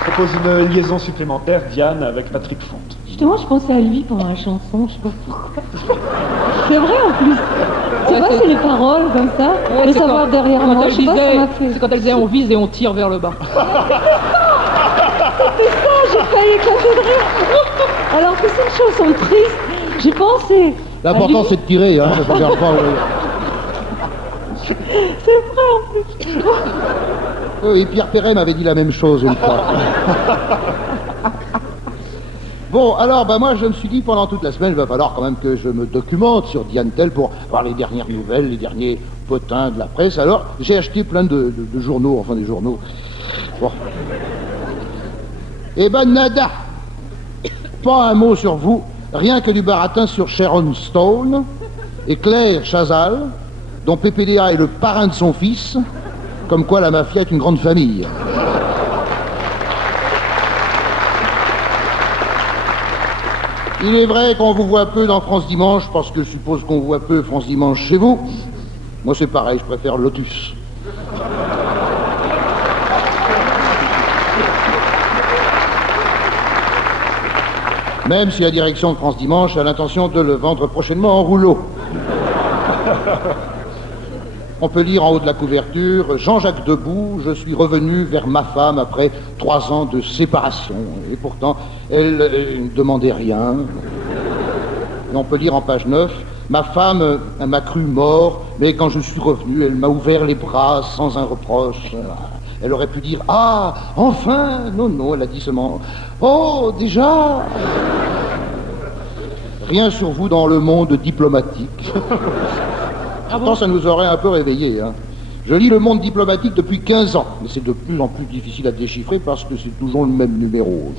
propose une liaison supplémentaire, Diane, avec Patrick Fonte. Justement, je pensais à lui pendant la chanson, je sais pas pourquoi. C'est vrai en plus. Tu vois, c'est les paroles comme ça, Ouais, de c'est savoir quand- derrière quand moi, elle je sais pas, disait- ça m'a fait. C'est quand elle disait on vise et on tire vers le bas. C'est ça, j'ai failli éclater de rire. Alors que c'est une chanson triste, j'ai pensé. L'important, à lui. c'est de tirer, hein, ça ne regarde pas. C'est vrai en plus. Oui, Pierre Perret m'avait dit la même chose une fois. Bon, alors, moi, je me suis dit, pendant toute la semaine, il va falloir quand même que je me documente sur Diane Tell pour voir les dernières nouvelles, les derniers potins de la presse. Alors, j'ai acheté plein de journaux, enfin des journaux. Bon. Eh ben, nada. Pas un mot sur vous, rien que du baratin sur Sharon Stone et Claire Chazal, dont PPDA est le parrain de son fils, comme quoi la mafia est une grande famille. Il est vrai qu'on vous voit peu dans France Dimanche, parce que je suppose qu'on voit peu France Dimanche chez vous. Moi, c'est pareil, je préfère Lotus. Même si la direction de France Dimanche a l'intention de le vendre prochainement en rouleau. On peut lire en haut de la couverture « Jean-Jacques Debout, je suis revenu vers ma femme après 3 ans de séparation. » Et pourtant, elle ne demandait rien. Et on peut lire en page 9 « Ma femme m'a cru mort, mais quand je suis revenu, elle m'a ouvert les bras sans un reproche. » Elle aurait pu dire « Ah, enfin !» Non, elle a dit seulement « Oh, déjà !» Rien sur vous dans le monde diplomatique. Pourtant, ça nous aurait un peu réveillés. Hein. Je lis le monde diplomatique depuis 15 ans, mais c'est de plus en plus difficile à déchiffrer parce que c'est toujours le même numéro.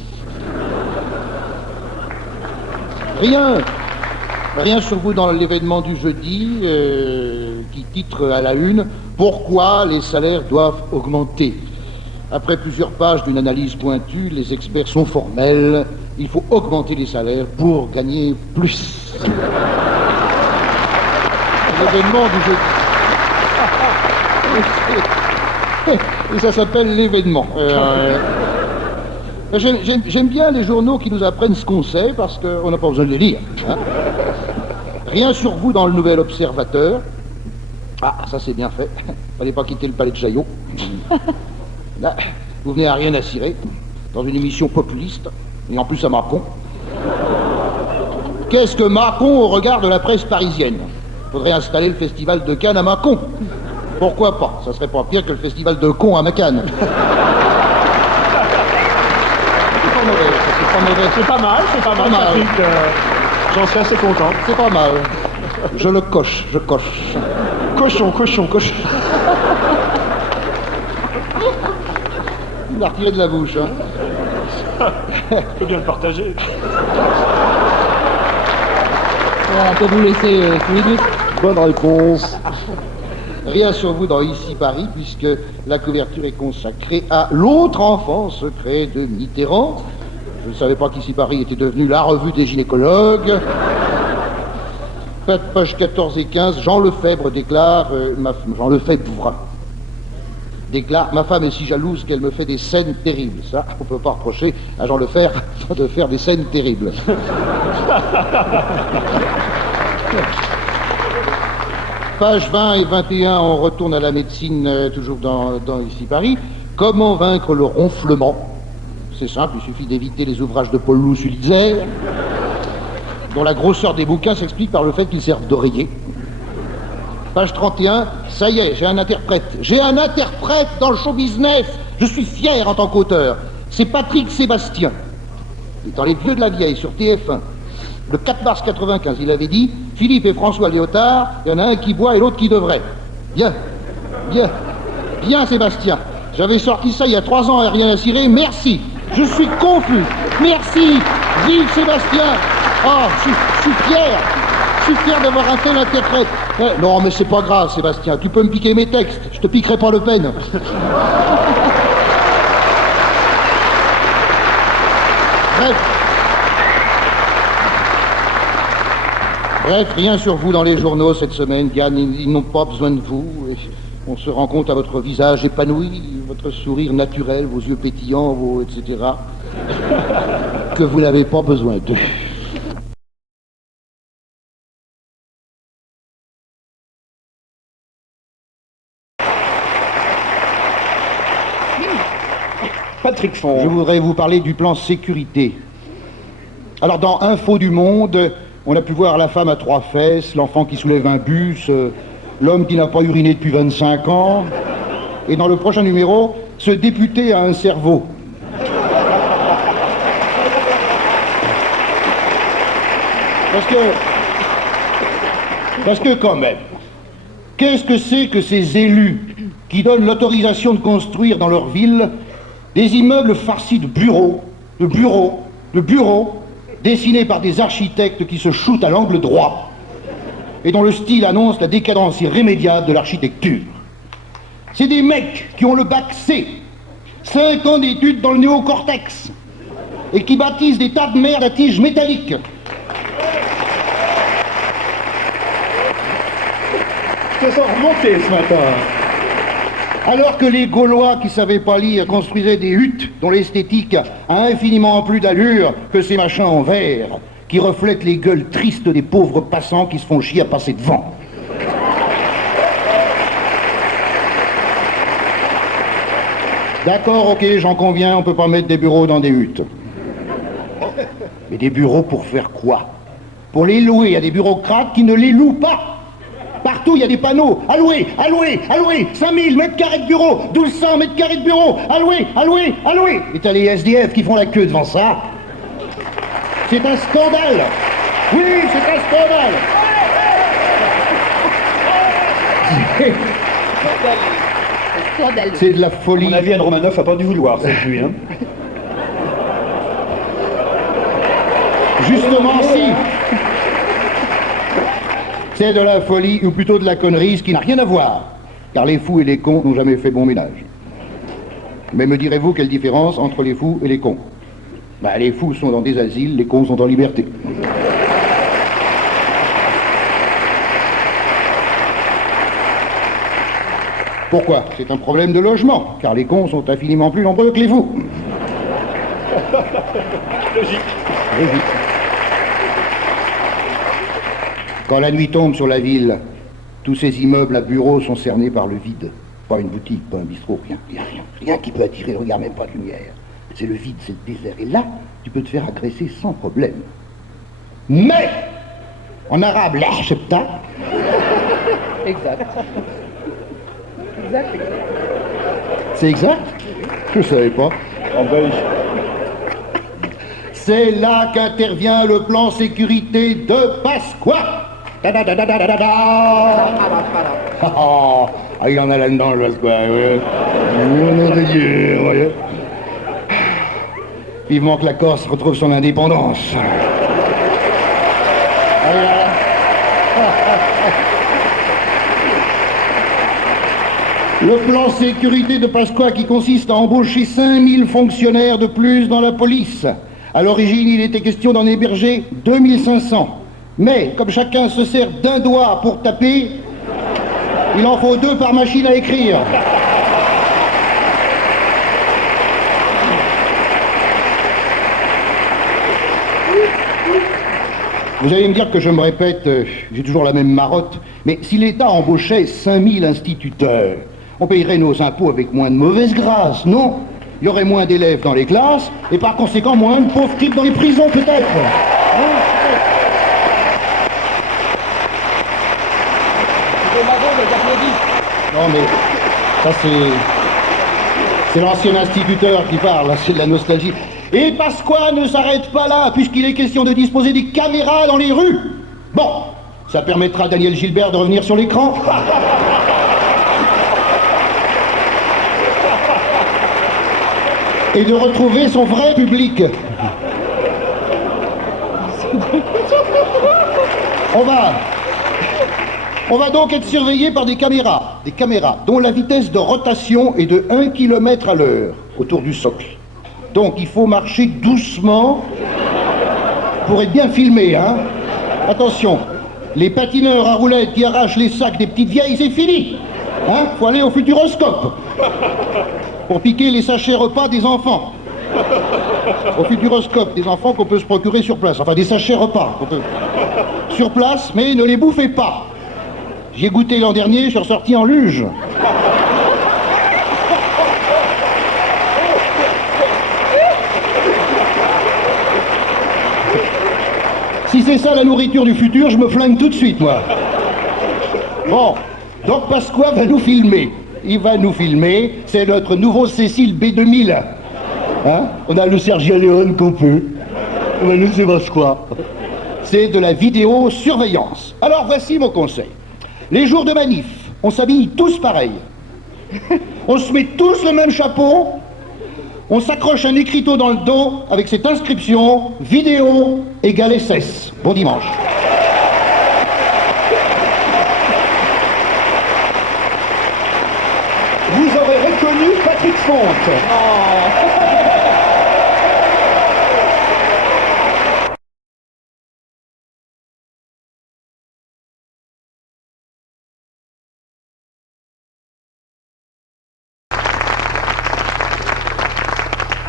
Rien sur vous dans l'événement du jeudi, qui titre à la une « Pourquoi les salaires doivent augmenter ?» Après plusieurs pages d'une analyse pointue, les experts sont formels. Il faut augmenter les salaires pour gagner plus. L'événement du jeudi. Et ça s'appelle l'événement. J'aime bien les journaux qui nous apprennent ce qu'on sait parce qu'on n'a pas besoin de les lire. Hein. Rien sur vous dans le Nouvel Observateur. Ah, ça c'est bien fait. Fallait pas quitter le palais de Chaillot. Là, vous venez à rien à cirer dans une émission populiste et en plus à Macron. Qu'est-ce que Macron au regard de la presse parisienne? Faudrait installer le festival de Cannes à Mâcon. Pourquoi pas? Ça serait pas pire que le festival de cons à Cannes. C'est C'est pas mal, Patrick. J'en suis assez content. C'est pas mal. Je le coche, je coche. Cochon. Il m'a retiré de la bouche. Hein. Je peux bien le partager. On peut vous laisser tous les deux. Bonne réponse. Rien sur vous dans Ici Paris, puisque la couverture est consacrée à l'autre enfant secret de Mitterrand. Je ne savais pas qu'Ici Paris était devenu la revue des gynécologues. Page 14 et 15, Jean Lefebvre déclare, Jean Lefebvre déclare « Ma femme est si jalouse qu'elle me fait des scènes terribles. » Ça, on ne peut pas reprocher à Jean Lefebvre de faire des scènes terribles. Page 20 et 21, on retourne à la médecine, toujours dans Ici Paris. Comment vaincre le ronflement? C'est simple, il suffit d'éviter les ouvrages de Paul Lousse-Ulizer, dont la grosseur des bouquins s'explique par le fait qu'ils servent d'oreiller. Page 31, ça y est, j'ai un interprète. J'ai un interprète dans le show business. Je suis fier en tant qu'auteur. C'est Patrick Sébastien. Il est dans Les Vieux de la Vieille sur TF1. Le 4 mars 95, il avait dit « Philippe et François Léotard, il y en a un qui boit et l'autre qui devrait. » Bien, Sébastien. J'avais sorti ça il y a 3 ans et rien à cirer. Merci. Je suis confus. Merci. Vive Sébastien. Oh, je suis fier. Je suis fier d'avoir un tel interprète. Non, mais c'est pas grave, Sébastien. Tu peux me piquer mes textes. Je te piquerai pas Le Pen. Bref, rien sur vous dans les journaux cette semaine, Diane. Ils n'ont pas besoin de vous. On se rend compte à votre visage épanoui, votre sourire naturel, vos yeux pétillants, vos etc. que vous n'avez pas besoin d'eux. Patrick Je Font. voudrais vous parler du plan sécurité. Alors, dans Info du Monde, on a pu voir la femme à 3 fesses, l'enfant qui soulève un bus, l'homme qui n'a pas uriné depuis 25 ans. Et dans le prochain numéro, ce député a un cerveau. Parce que quand même, qu'est-ce que c'est que ces élus qui donnent l'autorisation de construire dans leur ville des immeubles farcis de bureaux, dessinés par des architectes qui se shootent à l'angle droit et dont le style annonce la décadence irrémédiable de l'architecture. C'est des mecs qui ont le bac C, 5 ans d'études dans le néocortex, et qui bâtissent des tas de merde à tiges métalliques. C'est ça remonté ce matin. Alors que les Gaulois qui savaient pas lire construisaient des huttes dont l'esthétique a infiniment plus d'allure que ces machins en verre qui reflètent les gueules tristes des pauvres passants qui se font chier à passer devant. D'accord, ok, j'en conviens, on peut pas mettre des bureaux dans des huttes. Mais des bureaux pour faire quoi? Pour les louer à des bureaucrates qui ne les louent pas. Partout, il y a des panneaux. Alloué, alloué, alloué. 5000 mètres carrés de bureau, 1200 mètres carrés de bureau. Alloué, alloué, alloué. Et t'as les SDF qui font la queue devant ça. C'est un scandale. Oui, c'est un scandale. C'est de la À folie. mon avis, Anne Romanoff a pas dû vouloir cette pluie. Hein. Justement, si. C'est de la folie, ou plutôt de la connerie, ce qui n'a rien à voir. Car les fous et les cons n'ont jamais fait bon ménage. Mais me direz-vous quelle différence entre les fous et les cons? Bah, les fous sont dans des asiles, les cons sont en liberté. Pourquoi? C'est un problème de logement, car les cons sont infiniment plus nombreux que les fous. Logique. Logique. Quand la nuit tombe sur la ville, tous ces immeubles à bureaux sont cernés par le vide. Pas une boutique, pas un bistrot, rien qui peut attirer le regard, même pas de lumière. C'est le vide, c'est le désert. Et là, tu peux te faire agresser sans problème. Mais, en arabe, la chepta, Exact. Exact. c'est exact? Je savais pas. En belge. C'est là qu'intervient le plan sécurité de Pasqua. Ah, il y en a là-dedans, le Pasqua. Oh, nom de Dieu, ouais. Vivement que la Corse retrouve son indépendance. Le plan sécurité de Pasqua qui consiste à embaucher 5000 fonctionnaires de plus dans la police. À l'origine, il était question d'en héberger 2500. Mais, comme chacun se sert d'un doigt pour taper, il en faut 2 par machine à écrire. Vous allez me dire que je me répète, j'ai toujours la même marotte, mais si l'État embauchait 5000 instituteurs, on payerait nos impôts avec moins de mauvaise grâce, non? Il y aurait moins d'élèves dans les classes, et par conséquent moins de pauvres types dans les prisons, peut-être. Non, mais ça, c'est l'ancien instituteur qui parle, là, c'est de la nostalgie. Et Pasqua ne s'arrête pas là, puisqu'il est question de disposer des caméras dans les rues. Bon, ça permettra à Daniel Gilbert de revenir sur l'écran. Et de retrouver son vrai public. On va donc être surveillé par des caméras dont la vitesse de rotation est de 1 km à l'heure autour du socle. Donc il faut marcher doucement pour être bien filmé, hein. Attention, les patineurs à roulettes qui arrachent les sacs des petites vieilles, c'est fini. Hein? Faut aller au Futuroscope pour piquer les sachets repas des enfants. Au Futuroscope, des enfants qu'on peut se procurer sur place. Enfin, des sachets repas qu'on peut... sur place, mais ne les bouffez pas. J'y ai goûté l'an dernier, je suis ressorti en luge. Si c'est ça la nourriture du futur, je me flingue tout de suite, moi. Bon, donc Pasqua va nous filmer. Il va nous filmer, c'est notre nouveau Cécile B2000. Hein? On a le Sergio Leone qu'on peut. Mais nous, c'est Pasqua. C'est de la vidéosurveillance. Alors voici mon conseil. Les jours de manif, on s'habille tous pareil. On se met tous le même chapeau. On s'accroche un écriteau dans le dos avec cette inscription « Vidéo égale SS ». Bon dimanche. Vous aurez reconnu Patrick Fonte.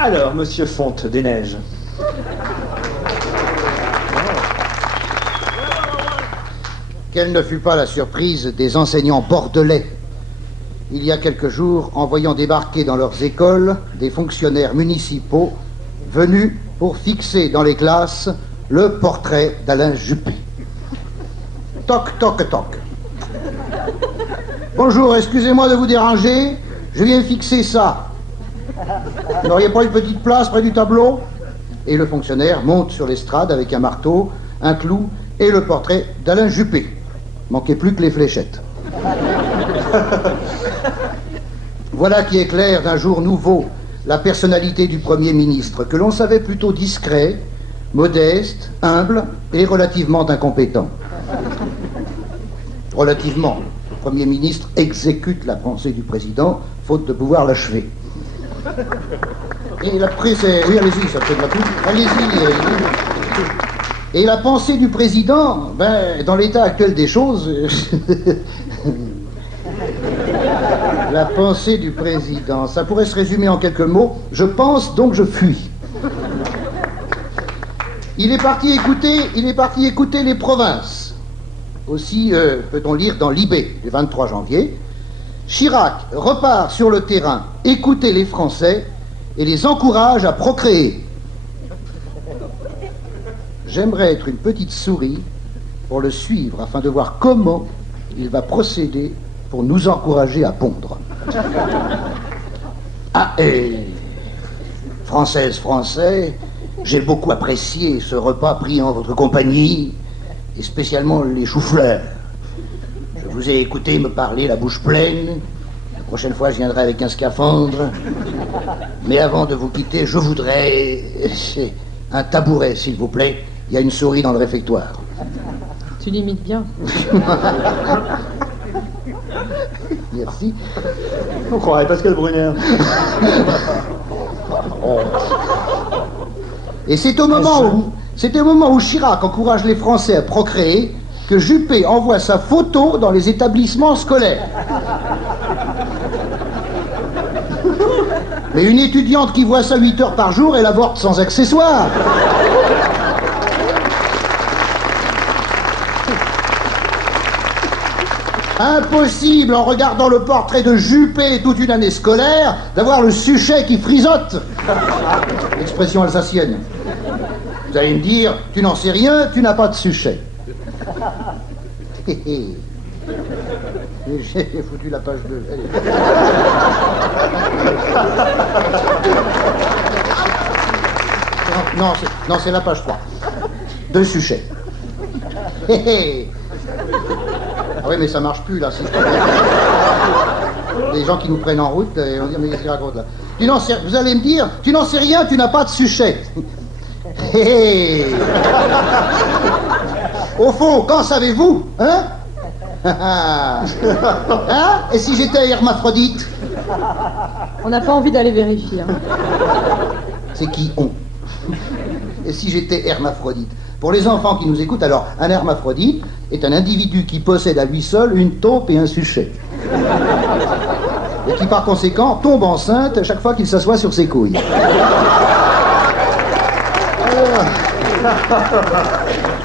Alors, monsieur Fonte des Neiges. Quelle ne fut pas la surprise des enseignants bordelais, il y a quelques jours, en voyant débarquer dans leurs écoles des fonctionnaires municipaux venus pour fixer dans les classes le portrait d'Alain Juppé. Toc, toc, toc. Bonjour, excusez-moi de vous déranger, je viens fixer ça. Vous n'auriez pas une petite place près du tableau? Et le fonctionnaire monte sur l'estrade avec un marteau, un clou et le portrait d'Alain Juppé. Manquait plus que les fléchettes. Voilà qui éclaire d'un jour nouveau la personnalité du Premier ministre, que l'on savait plutôt discret, modeste, humble et relativement incompétent. Relativement. Le Premier ministre exécute la pensée du président, faute de pouvoir l'achever. Et après, c'est... Oui, allez-y, ça fait de la pub. Allez-y. Et la pensée du président, ben, dans l'état actuel des choses... La pensée du président, ça pourrait se résumer en quelques mots. Je pense, donc je fuis. Il est parti écouter les provinces. Aussi, peut-on lire dans Libé, le 23 janvier, Chirac repart sur le terrain écouter les Français et les encourage à procréer. J'aimerais être une petite souris pour le suivre afin de voir comment il va procéder pour nous encourager à pondre. Ah, et Françaises, Français, j'ai beaucoup apprécié ce repas pris en votre compagnie, et spécialement les choux-fleurs. Je vous ai écouté me parler la bouche pleine. La prochaine fois, je viendrai avec un scaphandre. Mais avant de vous quitter, je voudrais un tabouret, s'il vous plaît. Il y a une souris dans le réfectoire. Tu l'imites bien. Merci. On croirait Pascal Brunner. Et c'est au moment où Chirac encourage les Français à procréer que Juppé envoie sa photo dans les établissements scolaires. Mais une étudiante qui voit ça 8 heures par jour, elle avorte sans accessoires. Impossible, en regardant le portrait de Juppé toute une année scolaire, d'avoir le suchet qui frisote. Expression alsacienne. Vous allez me dire, tu n'en sais rien, tu n'as pas de suchet. J'ai foutu la page 2. Allez. Non, c'est la page 3. 2 suchets. Ah oui, mais ça marche plus, là. Les gens qui nous prennent en route, on dit, mais qu'est-ce qu'il raconte, là? Vous allez me dire, tu n'en sais rien, tu n'as pas de suchet. Au fond, qu'en savez-vous, hein? Hein? Et si j'étais hermaphrodite? On n'a pas envie d'aller vérifier. Hein. C'est qui on? Et si j'étais hermaphrodite? Pour les enfants qui nous écoutent, alors, un hermaphrodite est un individu qui possède à lui seul une taupe et un suchet. Et qui par conséquent tombe enceinte à chaque fois qu'il s'assoit sur ses couilles.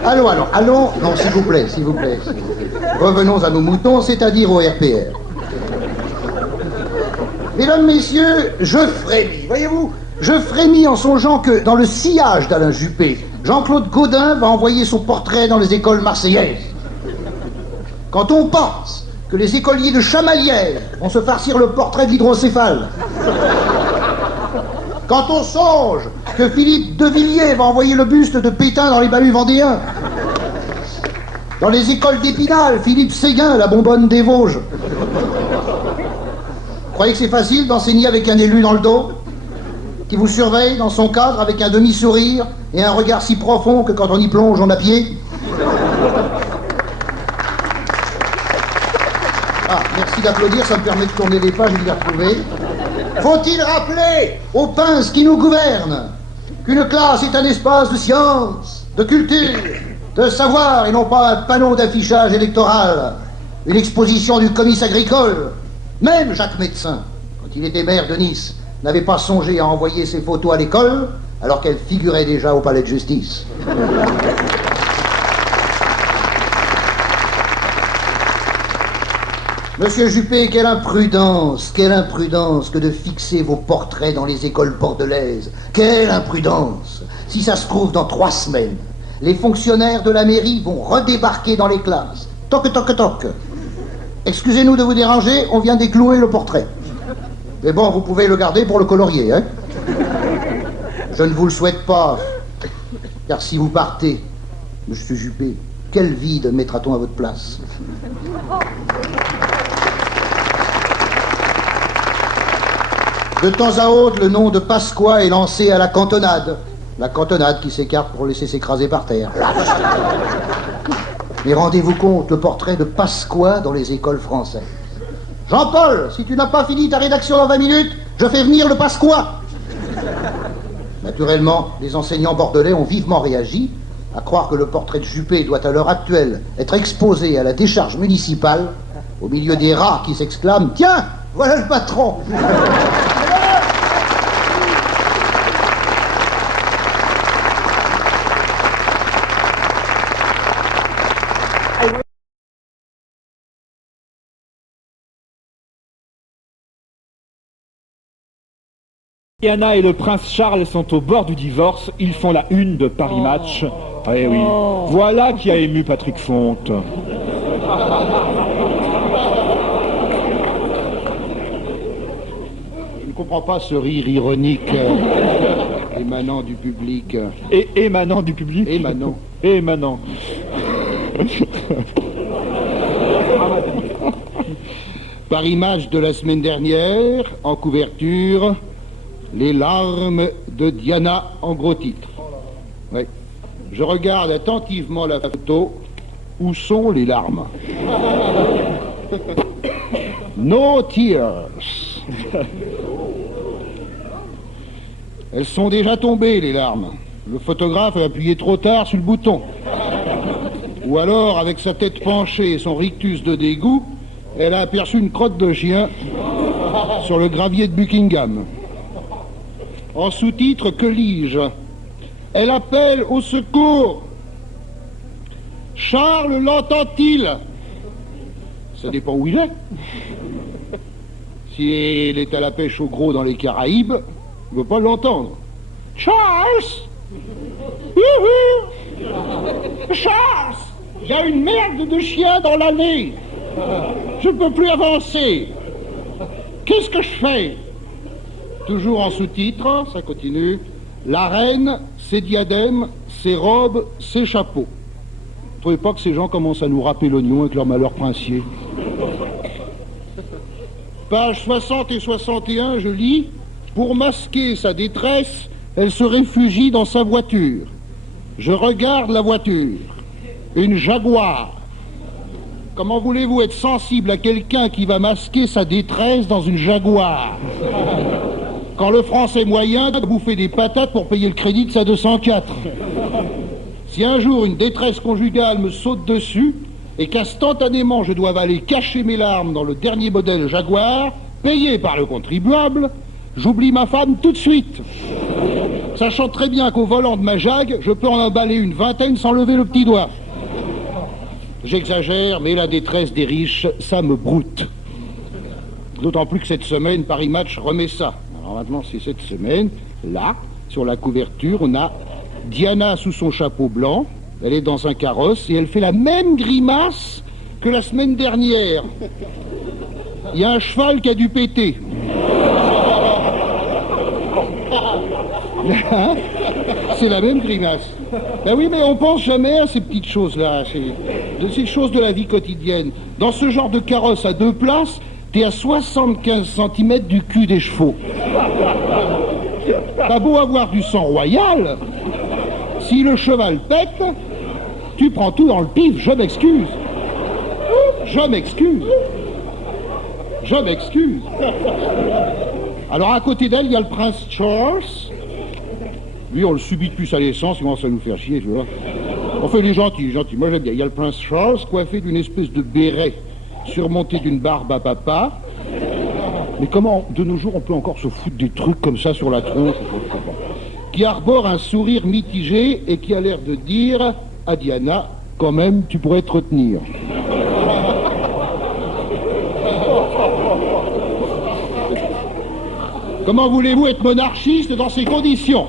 Allons, non, s'il vous plaît. Revenons à nos moutons, c'est-à-dire au RPR. Mesdames, messieurs, je frémis, voyez-vous, je frémis en songeant que dans le sillage d'Alain Juppé, Jean-Claude Gaudin va envoyer son portrait dans les écoles marseillaises. Quand on pense que les écoliers de Chamalières vont se farcir le portrait de l'hydrocéphale, quand on songe que Philippe de Villiers va envoyer le buste de Pétain dans les bahuts vendéens, dans les écoles d'Épinal, Philippe Séguin, la bonbonne des Vosges. Vous croyez que c'est facile d'enseigner avec un élu dans le dos, qui vous surveille dans son cadre avec un demi-sourire et un regard si profond que quand on y plonge, on a pied? Ah, merci d'applaudir, ça me permet de tourner les pages et de les retrouver. Faut-il rappeler aux pinces qui nous gouvernent qu'une classe est un espace de science, de culture, de savoir et non pas un panneau d'affichage électoral, une exposition du comice agricole? Même Jacques Médecin, quand il était maire de Nice, n'avait pas songé à envoyer ses photos à l'école alors qu'elles figuraient déjà au palais de justice. Monsieur Juppé, quelle imprudence que de fixer vos portraits dans les écoles bordelaises. Quelle imprudence! Si ça se trouve, dans 3 semaines, les fonctionnaires de la mairie vont redébarquer dans les classes. Toc, toc, toc. Excusez-nous de vous déranger, on vient d'éclouer le portrait. Mais bon, vous pouvez le garder pour le colorier, hein? Je ne vous le souhaite pas, car si vous partez, monsieur Juppé, quel vide mettra-t-on à votre place? De temps à autre, le nom de Pasqua est lancé à la cantonade. La cantonade qui s'écarte pour laisser s'écraser par terre. Mais rendez-vous compte, le portrait de Pasqua dans les écoles françaises. Jean-Paul, si tu n'as pas fini ta rédaction dans 20 minutes, je fais venir le Pasqua. Naturellement, les enseignants bordelais ont vivement réagi, à croire que le portrait de Juppé doit à l'heure actuelle être exposé à la décharge municipale, au milieu des rats qui s'exclament « Tiens, voilà le patron !» Diana et le prince Charles sont au bord du divorce, ils font la une de Paris Match. Eh oui, voilà qui a ému Patrick Fonte. Je ne comprends pas ce rire ironique émanant du public. Et émanant du public. Émanant. Émanant. Paris Match de la semaine dernière, en couverture, les larmes de Diana en gros titre. Oui. Je regarde attentivement la photo. Où sont les larmes? No tears. Elles sont déjà tombées, les larmes. Le photographe a appuyé trop tard sur le bouton. Ou alors, avec sa tête penchée et son rictus de dégoût, elle a aperçu une crotte de chien sur le gravier de Buckingham. En sous-titre, que lis-je? Elle appelle au secours. Charles l'entend-il? Ça dépend où il est. S'il est à la pêche au gros dans les Caraïbes, il ne veut pas l'entendre. Charles! Charles! Il y a une merde de chien dans l'allée. Je ne peux plus avancer. Qu'est-ce que je fais? Toujours en sous-titre, ça continue. La reine, ses diadèmes, ses robes, ses chapeaux. Vous ne trouvez pas que ces gens commencent à nous râper l'oignon avec leur malheur princier? Pages 60 et 61, je lis. Pour masquer sa détresse, elle se réfugie dans sa voiture. Je regarde la voiture. Une Jaguar. Comment voulez-vous être sensible à quelqu'un qui va masquer sa détresse dans une Jaguar? Quand le français moyen doit bouffer des patates pour payer le crédit de sa 204. Si un jour une détresse conjugale me saute dessus, et qu'instantanément je dois aller cacher mes larmes dans le dernier modèle Jaguar, payé par le contribuable, j'oublie ma femme tout de suite. Sachant très bien qu'au volant de ma Jag, je peux en emballer une vingtaine sans lever le petit doigt. J'exagère, mais la détresse des riches, ça me broute. D'autant plus que cette semaine, Paris Match remet ça. Alors maintenant, c'est cette semaine, là, sur la couverture, on a Diana sous son chapeau blanc, elle est dans un carrosse et elle fait la même grimace que la semaine dernière. Il y a un cheval qui a dû péter. C'est la même grimace. Ben oui, mais on pense jamais à ces petites choses-là, de ces choses de la vie quotidienne. Dans ce genre de carrosse à 2 places, t'es à 75 cm du cul des chevaux. T'as beau avoir du sang royal, si le cheval pète, tu prends tout dans le pif, je m'excuse. Je m'excuse. Je m'excuse. Alors à côté d'elle, il y a le prince Charles. Lui, on le subit depuis sa naissance, il commence à nous faire chier, tu vois. Enfin, il est gentil, gentil. Moi, j'aime bien. Il y a le prince Charles, coiffé d'une espèce de béret, surmonté d'une barbe à papa. Mais comment, de nos jours, on peut encore se foutre des trucs comme ça sur la tronche, qui arbore un sourire mitigé et qui a l'air de dire à Diana, quand même, tu pourrais te retenir. Comment voulez-vous être monarchiste dans ces conditions?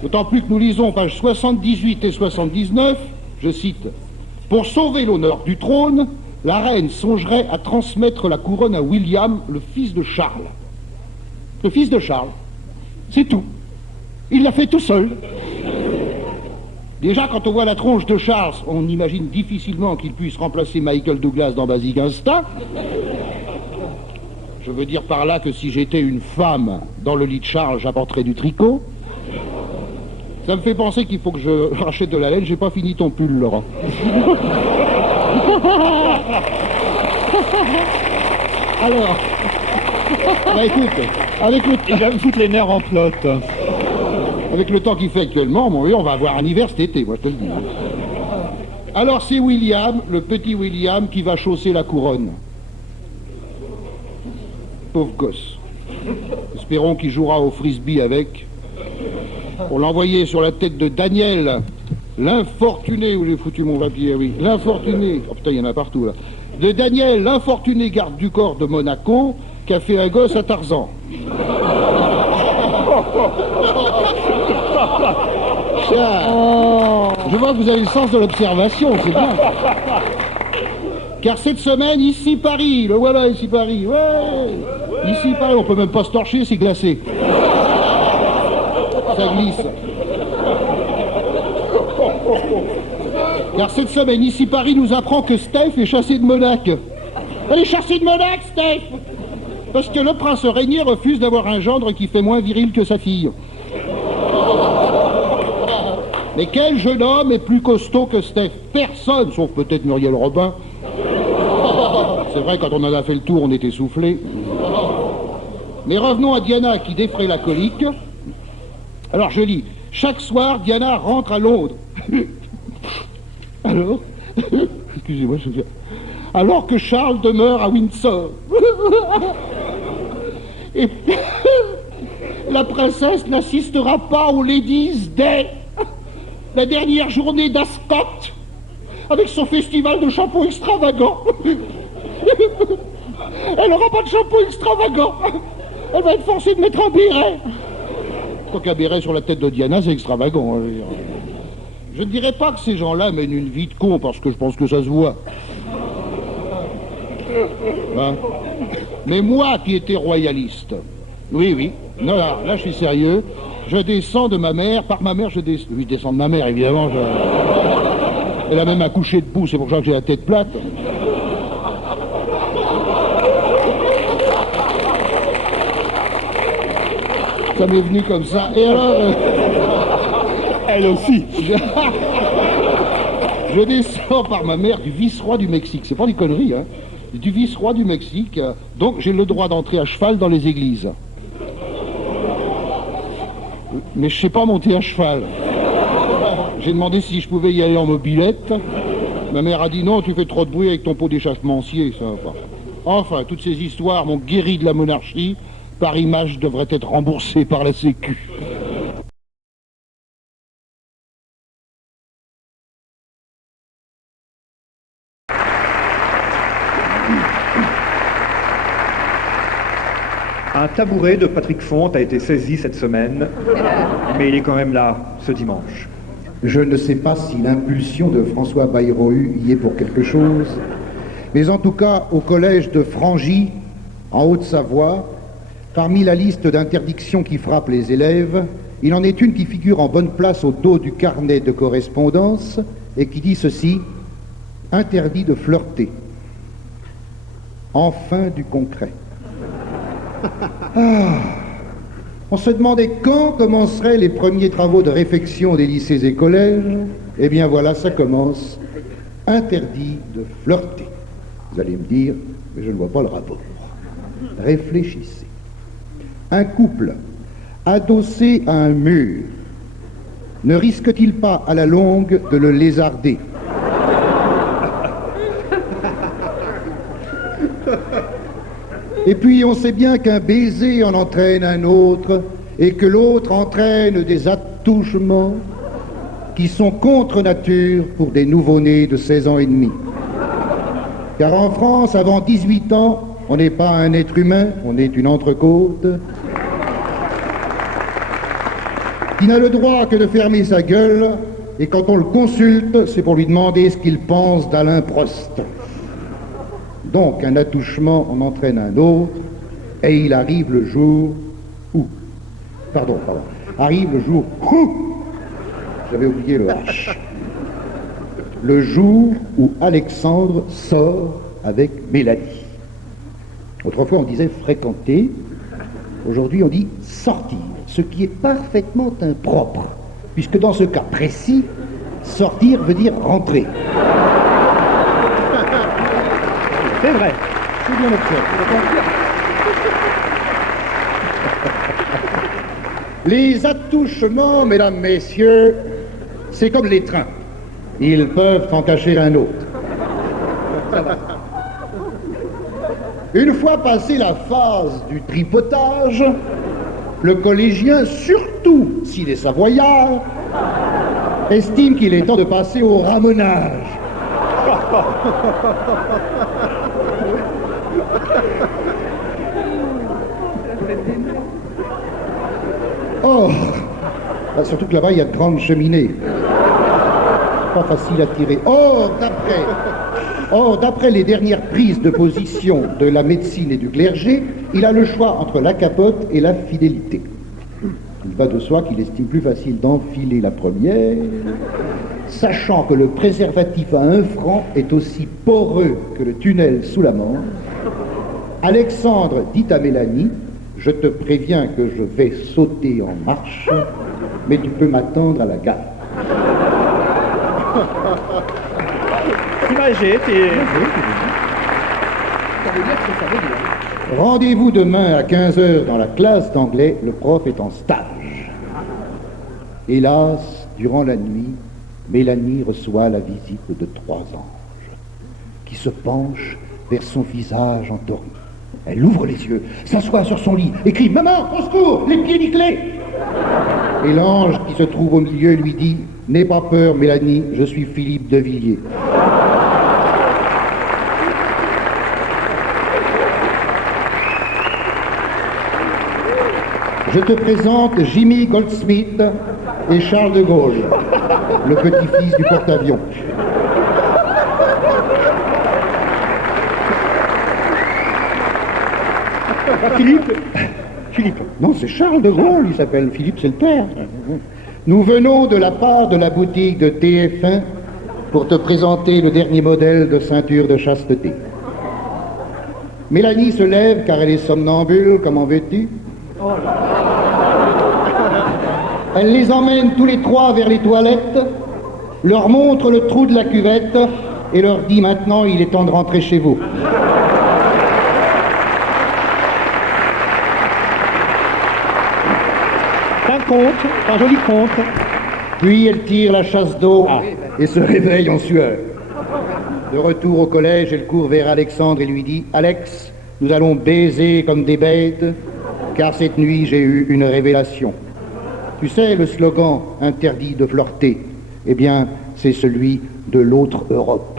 D'autant plus que nous lisons pages 78 et 79, je cite, « Pour sauver l'honneur du trône, la reine songerait à transmettre la couronne à William, le fils de Charles. » Le fils de Charles, c'est tout. Il l'a fait tout seul. Déjà, quand on voit la tronche de Charles, on imagine difficilement qu'il puisse remplacer Michael Douglas dans Basic Instinct. Je veux dire par là que si j'étais une femme dans le lit de Charles, j'apporterais du tricot. Ça me fait penser qu'il faut que je rachète de la laine. J'ai pas fini ton pull, Laurent. Alors, bah écoute, avec le Il va me foutre les nerfs en flotte. Avec le temps qu'il fait actuellement, mon vieux, on va avoir un hiver cet été, moi je te le dis. Alors c'est William, le petit William, qui va chausser la couronne. Pauvre gosse. Espérons qu'il jouera au frisbee avec. Pour l'envoyer sur la tête de Daniel, l'infortuné, où j'ai foutu mon papier, oui, l'infortuné, oh putain, il y en a partout là, de Daniel, l'infortuné garde du corps de Monaco, qui a fait un gosse à Tarzan. Tiens, je vois que vous avez le sens de l'observation, c'est bien. Car cette semaine, ici Paris, le voilà, ici Paris, ouais, ici Paris, on peut même pas se torcher, c'est glacé. Ça glisse. Car cette semaine, ici Paris nous apprend que Steph est chassé de Monac. Elle est chassée de Monac, Steph! Parce que le prince régnier refuse d'avoir un gendre qui fait moins viril que sa fille. Mais quel jeune homme est plus costaud que Steph? Personne, sauf peut-être Muriel Robin. C'est vrai, quand on en a fait le tour, on était soufflé. Mais revenons à Diana qui défraie la colique. Alors je lis, chaque soir, Diana rentre à Londres. Alors, excusez-moi, je... alors que Charles demeure à Windsor. Et la princesse n'assistera pas aux Ladies' Day, la dernière journée d'Ascot, avec son festival de chapeaux extravagants. Elle n'aura pas de chapeau extravagant. Elle va être forcée de mettre un béret. Quoi qu'un béret sur la tête de Diana, c'est extravagant. Hein, je ne dirais pas que ces gens-là mènent une vie de con, parce que je pense que ça se voit. Hein? Mais moi qui étais royaliste, oui, non, là je suis sérieux, je descends de ma mère, par ma mère je descends de ma mère, évidemment. Elle a même accouché debout, c'est pour ça que j'ai la tête plate. Ça m'est venu comme ça. Et alors... Elle aussi. Je descends par ma mère du vice-roi du Mexique. C'est pas des conneries, hein. Du vice-roi du Mexique. Donc j'ai le droit d'entrer à cheval dans les églises. Mais je sais pas monter à cheval. J'ai demandé si je pouvais y aller en mobilette. Ma mère a dit non, tu fais trop de bruit avec ton pot d'échappementier, ça va pas. Enfin, toutes ces histoires m'ont guéri de la monarchie. Paris Match devrait être remboursé par la Sécu. Un tabouret de Patrick Fonte a été saisi cette semaine, mais il est quand même là ce dimanche. Je ne sais pas si l'impulsion de François Bayrou y est pour quelque chose, mais en tout cas, au collège de Frangy, en Haute-Savoie, parmi la liste d'interdictions qui frappent les élèves, il en est une qui figure en bonne place au dos du carnet de correspondance et qui dit ceci: interdit de flirter. Enfin du concret. On se demandait quand commenceraient les premiers travaux de réfection des lycées et collèges. Eh bien voilà, ça commence. Interdit de flirter. Vous allez me dire, mais je ne vois pas le rapport. Réfléchissez. Un couple adossé à un mur ne risque-t-il pas à la longue de le lézarder? Et puis on sait bien qu'un baiser en entraîne un autre et que l'autre entraîne des attouchements qui sont contre nature pour des nouveau-nés de 16 ans et demi. Car en France, avant 18 ans, on n'est pas un être humain, on est une entrecôte qui n'a le droit que de fermer sa gueule, et quand on le consulte, c'est pour lui demander ce qu'il pense d'Alain Prost. Donc un attouchement en entraîne un autre, et il arrive le jour où... Arrive le jour où... J'avais oublié le H. Le jour où Alexandre sort avec Mélanie. Autrefois on disait fréquenter, aujourd'hui on dit sortir, ce qui est parfaitement impropre, puisque dans ce cas précis, sortir veut dire rentrer. C'est vrai. C'est bien observé. Les attouchements, mesdames, messieurs, c'est comme les trains. Ils peuvent en cacher un autre. Ça va. Une fois passé la phase du tripotage, le collégien, surtout s'il est savoyard, estime qu'il est temps de passer au ramonage. Or, surtout que là-bas, il y a de grandes cheminées. Pas facile à tirer. Or, d'après les dernières prises de position de la médecine et du clergé, il a le choix entre la capote et la fidélité. Il va de soi qu'il estime plus facile d'enfiler la première, sachant que le préservatif à 1 franc est aussi poreux que le tunnel sous la Manche. Alexandre dit à Mélanie: je te préviens que je vais sauter en marche, mais tu peux m'attendre à la gare. Imagé, c'est... Rendez-vous demain à 15h dans la classe d'anglais, le prof est en stage. Hélas, durant la nuit, Mélanie reçoit la visite de 3 anges qui se penchent vers son visage endormi. Elle ouvre les yeux, s'assoit sur son lit et crie: maman, au secours, les pieds nickelés! Et l'ange qui se trouve au milieu lui dit: n'aie pas peur, Mélanie, je suis Philippe de Villiers. Je te présente Jimmy Goldsmith et Charles de Gaulle, le petit-fils du porte-avions. Philippe. Non, c'est Charles de Gaulle, il s'appelle Philippe, c'est le père. Nous venons de la part de la boutique de TF1 pour te présenter le dernier modèle de ceinture de chasteté. Mélanie se lève car elle est somnambule, comment veux-tu? Elle les emmène tous les 3 vers les toilettes, leur montre le trou de la cuvette et leur dit: maintenant il est temps de rentrer chez vous. Un joli conte. Puis elle tire la chasse d'eau et se réveille en sueur. De retour au collège, elle court vers Alexandre et lui dit « Alex, nous allons baiser comme des bêtes, car cette nuit j'ai eu une révélation. » Tu sais, le slogan « Interdit de flirter », eh bien, c'est celui de l'autre Europe.